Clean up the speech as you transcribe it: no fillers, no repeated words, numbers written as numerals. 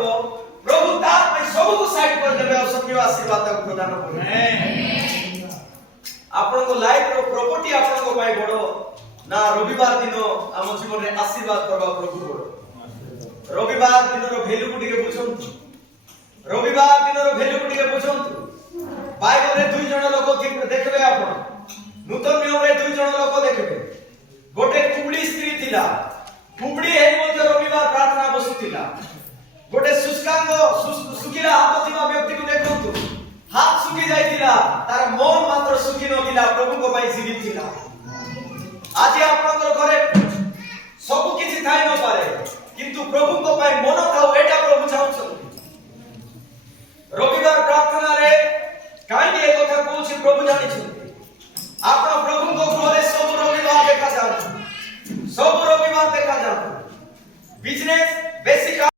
करबो प्रभु ता पे सब को साइड कर देबे और सब आशीर्वाद प्रदान करबे। आपन को लाइफ रो प्रॉपर्टी आपन को पाई बड़ो ना रविवार दिन आम जीवन रे आशीर्वाद करबा प्रभु बड़ो। रविवार दिन रो वैल्यू को टिके बुझंतु। रविवार दिन रो वैल्यू को टिके बुझंतु। बाइबल रे दुई जण लोक देखबे आपन। नूतन नियम रे दुई जण लोक देखबे। गोटे कुबड़ी स्त्री थिला। कुबड़ी हे मध्ये रविवार प्रार्थना बसुतिला। गोटे शुष्कांग सुखिला हाथ थिबा व्यक्ति को देखंतु। हाथ सुखी जाइतिला तार मन मात्र सुखी नथिला प्रभु को पई जीवित थिला। आज आपनकर घरे सब किछि थाई न पारे किंतु प्रभु को पई मन